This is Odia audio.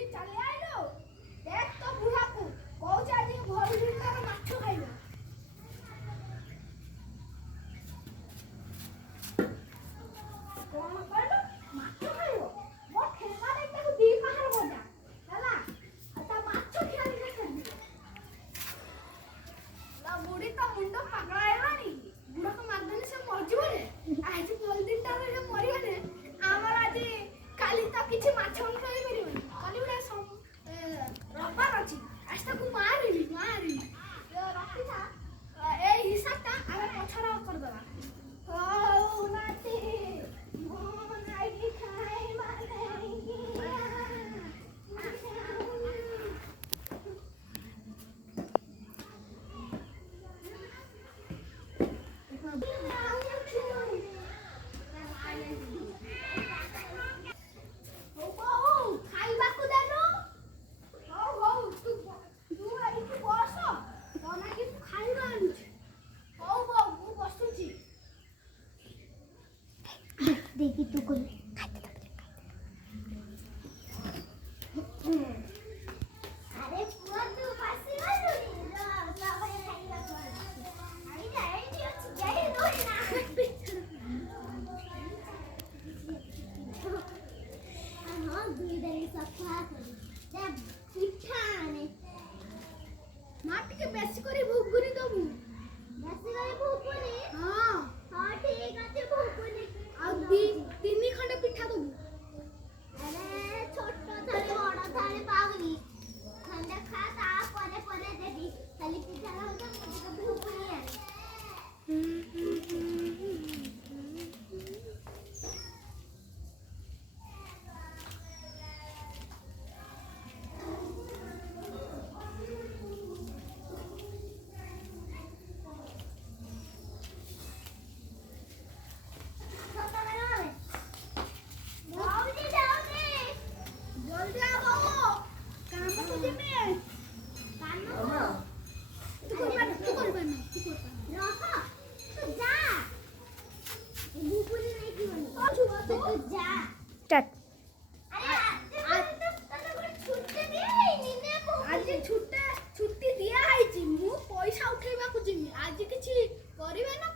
ବୁଢୀ ଚାଲି ଆଇଲୁ ଦେଖ ତ ବୁଢାକୁ କହୁଛି ଆଜି ଘରୁ ଦିନର ମାଛ ଖାଇବ। କଣ କହିଲୁ ମାଛ ଖାଇବ? ମୋ ଠେଙ୍ଗାରେ ତାକୁ ଦି ପାହାର ଭଜା ହେଲା ଆଉ ତା ମାଛ ଖିଆଲି ଖାଇବି। ନା ବୁଢୀ ତା ମୁଣ୍ଡ ପାଗଳ ହେଇଗଲାଣି। ବୁଢାକୁ ମାରିଦେଲେ ସେ ମରିଯିବନି। ଆଜି ଭଲ ଦିନଟାରେ ସେ ମରିଗଲେ ଆମର ଆଜି କାଲି ତ କିଛି ମାଛ ଖାଇପାରିବନି। କାଲି ଗୋଟେ ରବିବାର ଅଛି ଆଜି ତାକୁ ମାରିବି ରଖିଥା। ଏଇ ହିସାବଟା ଆମେ ପଛରେ କରିଦେବା। ହଉ ନାତି ମୋ ନାଇକି ଖାଇବା ଖାଇବାକୁ ଦେଲୁ। ହଉ ତୁ ଏଇଠି ବସ ତୋ ନାଗି ମୁଁ ଖାଇବା ଆଣୁଛି। ହଉ ମୁଁ ବସୁଛି। देखी तू कोई अरे पुआ तू पासी वालुनी सबै खाइला पर्छ हैन एटी अछि गए दोरी ना हां दुई दरी सफा करी दे पिठा आने ମା ଟିକେ ବେଶୀ କରି ଭୁଗୁନି ଦବୁ। बेसी गरी भूपुनी ହଁ हां ठीक अछि भूपुनी ଆଉ ତିନି ଖଣ୍ଡ ପିଠା ଦବୁ। अरे छोटो थाली बड़ा थाली पागनी खंडा खा ता परे परे देबी खाली पिठा लाग मुझे भूपुनी है ଜଲ୍ଦି ଆ ବାବୁ କାମକୁ ଯିବି। ତୁ କରିପାରିବୁ। रख तू जा भूपुनी नहीं की तू जा स्टार्ट। अरे तने छुट्टी दिए निने ଆଜି ଛୁଟି ଦିଆ ହେଇଛି। ମୁଁ ପଇସା ଉଠେଇବାକୁ ଯିବି। ଆଜି କିଛି କରିବେ ନା